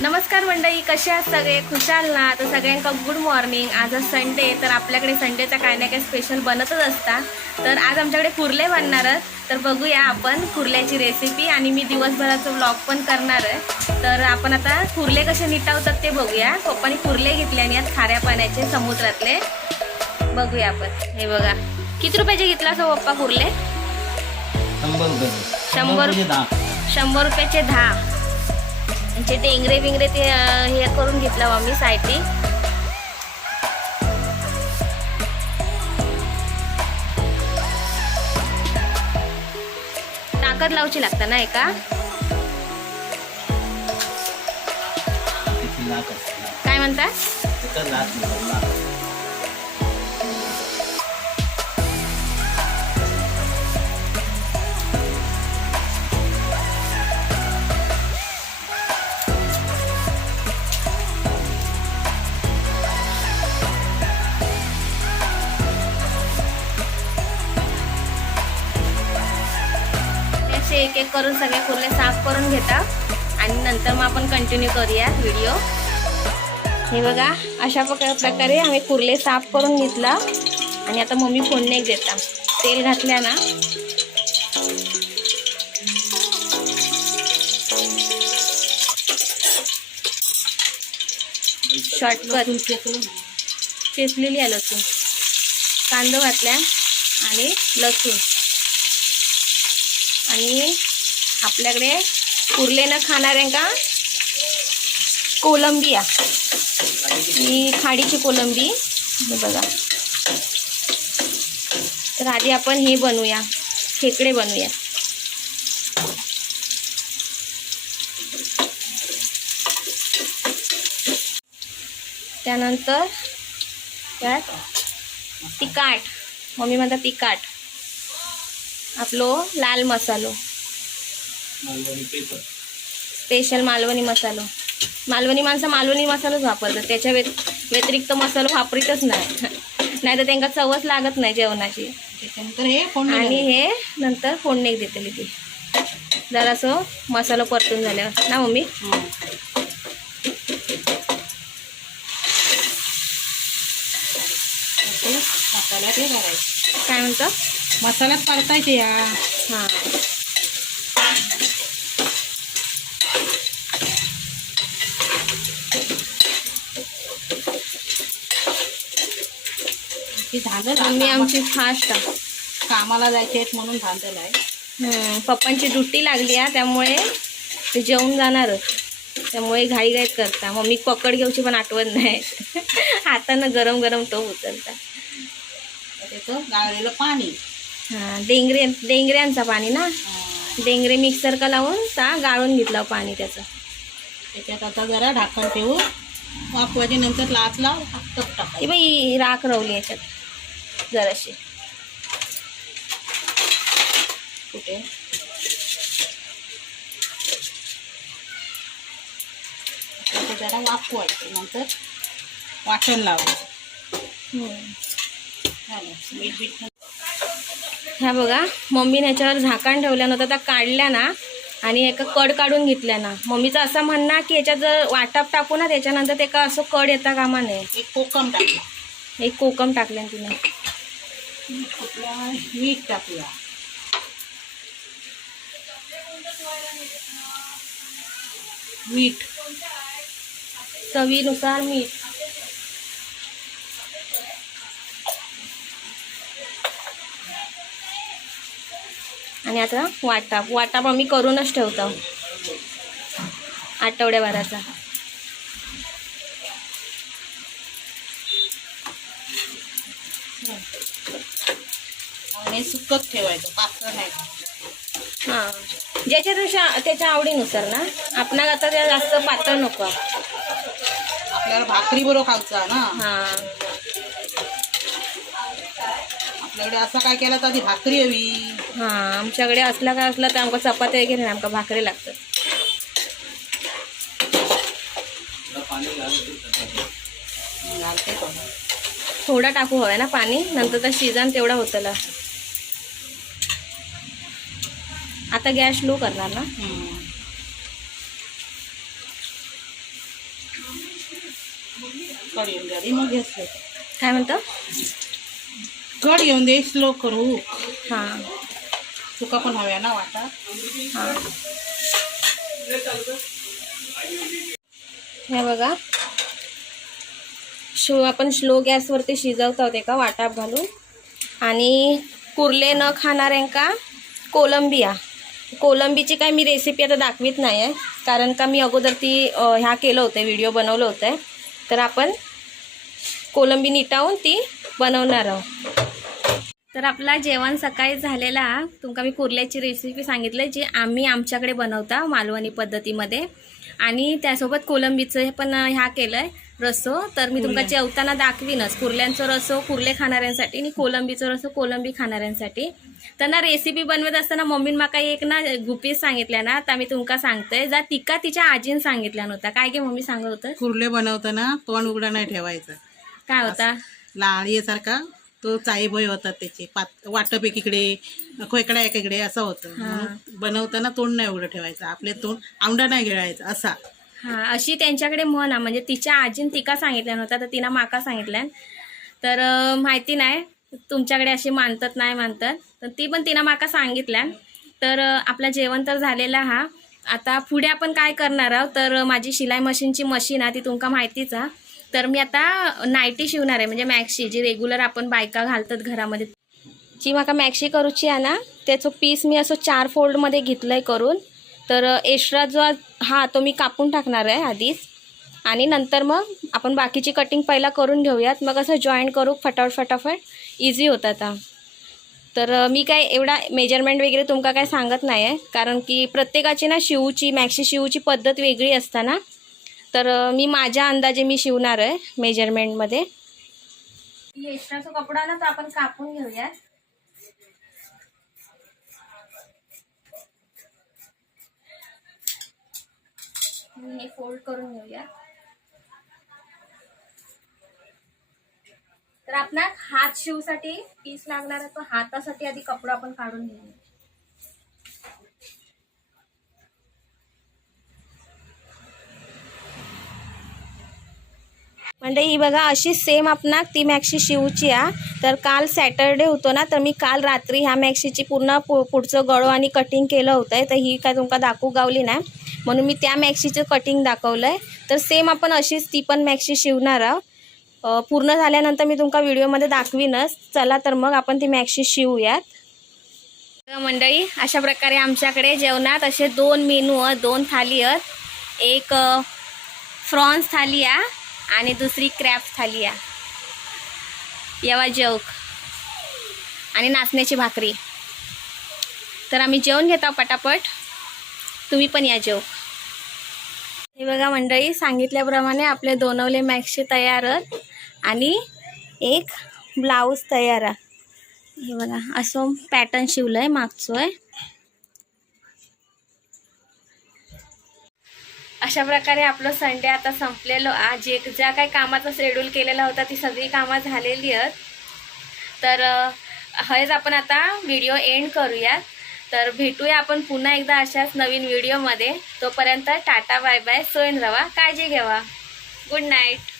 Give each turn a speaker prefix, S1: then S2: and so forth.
S1: नमस्कार मंडळी कसे आहात सगळे? खुशाल ना? तर सगळ्यांका गुड मॉर्निंग आज संडे तर आपल्याकडे संडेचा काय ना काय स्पेशल बनतच असता. तर आज आमच्याकडे कुर्ले बनणार. तर बघूया आपण कुर्ल्याची रेसिपी आणि मी दिवसभराचं व्लॉग पण करणार आहे. तर आपण आता कुर्ले कसे निटावतात ते बघूया. पप्पानी कुर्ले घेतले आणि यात खाऱ्या पाण्याचे समुद्रातले. बघूया आपण. हे बघा. किती रुपयाचे घेतला असं पप्पा कुर्ले?
S2: शंभर रुपये.
S1: शंभर रुपयाचे दहा. त्यांचे टेंगरे बिंगरे ते हे करून घेतलं मी साईडने ताकद लावची लागतं ना एका? काय म्हणता? असे एक एक करून सगळे कुर्ले साफ करून घेता. आणि नंतर मग आपण कंटिन्यू करूया व्हिडिओ हे बघा अशा प्रकारे आम्ही कुर्ले साफ करून घेतला. आणि आता मम्मी फोडणे देता. तेल घातल्या ना. शॉर्टकट चेचलेली आहे लसूण. कांदो घातल्या आणि लसूण. आणि आपल्याकडे कुर्लेनं खाणाऱ्यांका कोलंबी ही खाडीची कोलंबी. बघा. तर आधी आपण हे बनवूया. खेकडे बनवूया. त्यानंतर त्यात तिकाट मम्मी म्हणतात तिकाट आपलो लाल मसालो. स्पेशल मालवणी मसालो. मालवणी माणसं मालवणी मसालाच वापरतात. त्याच्या व्यत व्यतिरिक्त मसाला वापरीतच नाही. नाही तर त्यांना चवच लागत नाही जेवणाची.
S3: हे
S1: आणि हे नंतर फोडणी देतली ती. जरासं मसाला परतून झाल्यावर. ना मम्मी?
S3: हं. हे
S1: काय म्हणतं?
S3: मसाल्यात परतायचे या.
S1: हां.
S3: धांदल
S1: मम्मी आमची फास्ट
S3: कामाला जायचे आहेत म्हणून धांदल आहे.
S1: पप्पांची ड्युटी लागली आहे त्यामुळे ते जेवून जाणारच त्यामुळे घाई घाईत करता. मम्मी पकड घेऊची पण आठवण नाही. हातानं गरम गरम तो उचलता.
S3: त्याचं गाळलेलं पाणी.
S1: हां डेंगरे डेंगऱ्यांचा पाणी ना?
S3: हं.
S1: डेंगरे मिक्सर का लावून ता गाळून घेतलं पाणी त्याचं.
S3: त्याच्यात आता जरा ढाकण ठेवून वाफवायचे नंतर लाच लाव टाकायचं.
S1: बाई राख रवली याच्यात. जराशी.
S3: कुठे? जरा वाफवायचं. नंतर वाटण
S1: हम्म.
S3: झालं. मीठ बीठ
S1: ह्या बघा मम्मीने ह्याच्यावर झाकण ठेवल्या नव्हतं त्या काढल्या ना आणि एका कड काढून घेतल्या ना. मम्मीचं असं म्हणणं की याच्यात जर वाटप टाकू ना त्याच्यानंतर ते का असं कड येता कामा नये.
S3: एक कोकम टाकलं.
S1: एक कोकम टाकल्या तिने.
S3: मीठ टाकूया मीठ.
S1: चवीनुसार मीठ. आणि आता वाटाप वाटाप आम्ही करूनच ठेवतो. आठवड्याभराचा
S3: आणि सुकत ठेवायचं पातळ नाही.
S1: हां. ज्याच्या त्याच्या त्याच्या आवडीनुसार ना आपणाला आता त्या जास्त पातळ नको.
S3: आपल्याला भाकरी बरोबर खायचा ना.
S1: हां.
S3: आपल्याकडे असं काय केलं तर आधी भाकरी हवी.
S1: हां आमच्याकडे असला काय असला तर आमका चपाती वगैरे नाही आमका भाकरी लागतात.
S2: थोडं
S1: टाकू हवं ना पाणी नंतर तर शिजन तेवढा होतला आता गॅस लो करणार ना? काय म्हणतो?
S3: कड येऊन दे स्लो करू.
S1: हां.
S3: सुका पण हव्या ना वाटा?
S1: हां. हे बघा. शो आपण स्लो गॅसवरती शिजवतो एका वाटाप घालून. आणि कुर्ले न खाणाऱ्यांका कोलंबिया. कोलंबीची काय मी रेसिपी आता दाखवीत नाही आहे कारण का मी अगोदर ती ह्या केलं होतं व्हिडिओ बनवलं होतं. तर आपण कोलंबी निटावून ती बनवणार आहोत. तर आपला जेवण सकाळी झालेला. तुमका मी कुर्ल्याची रेसिपी सांगितलं जी आम्ही आमच्याकडे बनवता मालवणी पद्धतीमध्ये. आणि त्यासोबत कोलंबीचं पण ह्या केलं आहे रसो. तर मी तुमका जेवताना दाखवीनच कुर्ल्यांचं रसो कुर्ले खाणाऱ्यांसाठी आणि कोलंबीचं रसो कोलंबी खाणाऱ्यांसाठी. तर ना रेसिपी बनवत असताना मम्मीन माका एक ना गुपीस सांगितल्या ना तर मी तुमका सांगते जा तिका तिच्या आजीन सांगितल्या नव्हता. काय की मम्मी सांगत होतं?
S3: कुर्ले बनवताना तोंड उघडा नाही ठेवायचं.
S1: काय होता?
S3: लाळीसारखा तो चाई भोय होतात त्याचे. पात वाटप एकीकडे खोयकडा एकीकडे असं होतं. म्हणून बनवताना तोंड नाही उघडं ठेवायचं. आपले तोंड आमडा नाही गिळायचा असा.
S1: हा अशी त्यांच्याकडे म्हण आहे. म्हणजे तिच्या आजीन तिका सांगितल्या नव्हता तर तिनं माका सांगितल्या. तर अं, माहिती नाही. तुमच्याकडे अशी मानतात नाही मानतात. तर ती पण तिनं माका सांगितल्या. तर अं, आपला जेवण तर झालेला हा. आता पुढे आपण काय करणार आहोत? तर माझी शिलाई मशीनची मशीन आहे ती तुमका माहितीच आहे. तर मी आता नायटी शिवणार आहे म्हणजे मॅक्सी जी रेग्युलर आपण बायका घालतात घरामध्ये. जी माका मॅक्सी करूची आहे ना त्याचं पीस मी असं चार फोल्डमध्ये घेतलं आहे करून. तर एक्स्ट्रा जो हा तो मी कापून टाकणार आहे आधीच. आणि नंतर मग आपण बाकीची कटिंग पहिला करून घेऊयात. मग असं जॉईन करू फटाफट फटाफट. इझी होतं आता. तर मी काय एवढा मेजरमेंट वगैरे तुमका काय सांगत नाही आहे कारण की प्रत्येकाची ना शिवची मॅक्सी शिवची पद्धत वेगळी असता ना तर मी माझ्या अंदाजे मी शिवणार आहे मेजरमेंटमध्ये. एक्स्ट्राचा कपडा ना तर आपण कापून घेऊयात. मी हे फोल्ड करून घेऊया तर आपण हात शिवसाठी पीस लागणार आहे तो हातासाठी आधी कपडा आपण काढून घेऊया म्हणजे ही बघा अशी सेम आपणाक ती मॅक्सी शिवची आ. तर काल सॅटरडे होतो ना तर मी काल रात्री ह्या मॅक्सीची पूर्ण पु पुढचं गळो आणि कटिंग केलं होतं. तर ही काय तुमका दाखवू गावली नाही म्हणून मी त्या मॅक्सीचं कटिंग दाखवलं आहे तर सेम आपण अशीच ती पण मॅक्सी शिवणार आहोत. पूर्ण झाल्यानंतर मी तुमका व्हिडिओमध्ये दाखवीनच. चला तर मग आपण ती मॅक्सी शिवूयात. मंडळी अशा प्रकारे आमच्याकडे जेवणात असे दोन मेनू आहेत दोन थाली आहेत. एक फ्रॉन्स थाली आहे आणि दुसरी क्रॅप थाली आहे येवा जेवक. आणि नाचण्याची भाकरी. तर आम्ही जेवण घेतो पटापट. तुम्ही पण या जेव हे बघा मंडळी सांगितल्याप्रमाणे आपले दोनवले मॅक्सचे तयार आणि एक ब्लाऊज तयार हे बघा असं पॅटर्न शिवलं आहे मागचं आहे. अशा प्रकारे आपलं संडे आता संपलेलो. आज जे ज्या काही कामाचा शेड्यूल केलेला होता ती सगळी कामं झालेली आहेत. तर हेच आपण आता व्हिडिओ एंड करूयात. तर भेटूया आपण पुन्हा एकदा अशाच नवीन व्हिडिओमध्ये तोपर्यंत टाटा बाय बाय सोयन रवा काळजी घ्यावा गुड नाईट